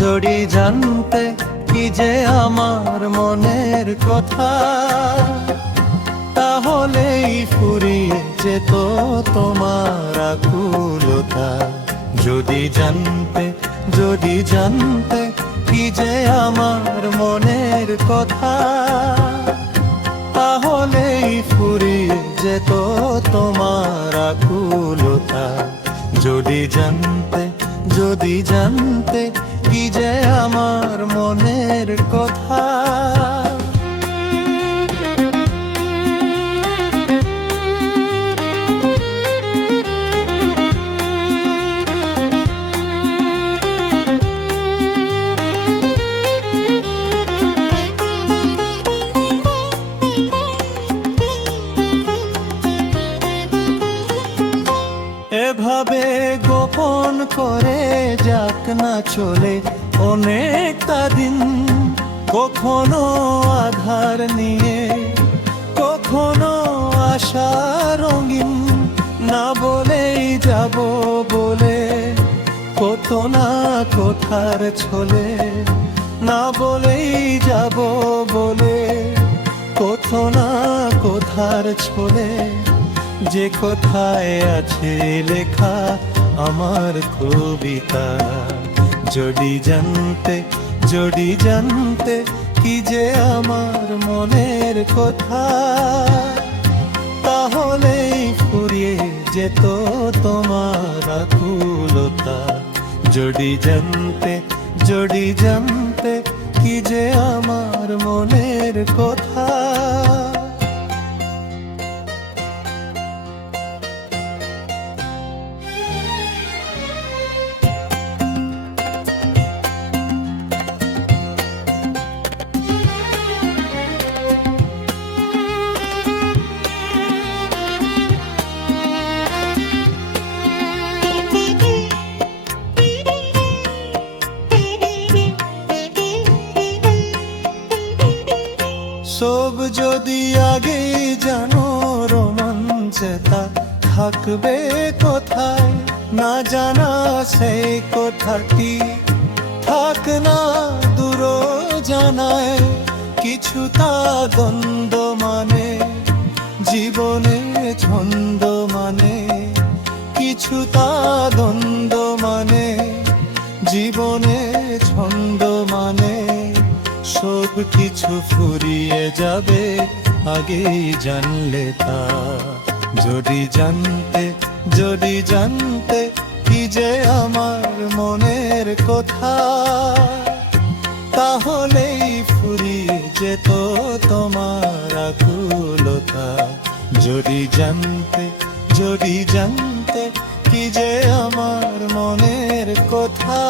যদি জানতে কি যে আমার মনের কথা, তাহলেই ফুরিয়ে যেত তোমার আকুলতা। যদি জানতে কি যে আমার মনের কথা, তাহলেই ফুরিয়ে যেত তোমার আকুলতা। যদি জানতে কি যে আমার মনের কথা। এভাবে গোপন করে যাক না চলে অনেকটা দিন, কখনো আধার নিয়ে কখনো আশা রঙিন। না বলেই যাব বলে কত না কোথার ছলে, না বলেই যাব বলে কত না কোথার ছলে। যে কোথায় আছে লেখা আমার কবিতা। যদি জানতে কি যে আমার মনের কথা, তাহলেই ফুরিয়ে যেত তোমার আকুলতা। যদি জানতে কি যে আমার মনের কথা। সব যদি আগে জানো রোমাঞ্চে তা থাকবে কোথায়। না জানা সেই কথাটি থাক না দূর জানায়। কিছু তা দ্বন্দ্ব মানে জীবনে ছন্দ মানে, কিছু তা দ্বন্দ্ব মানে জীবনে ছন্দ মানে। সব কিছু ফুরিয়ে যাবে আগেই জানলে তা। যদি জানতে কি যে আমার মনের কথা, তাহলেই ফুরিয়ে যেত তোমার আকুলতা। যদি জানতে কি যে আমার মনের কথা।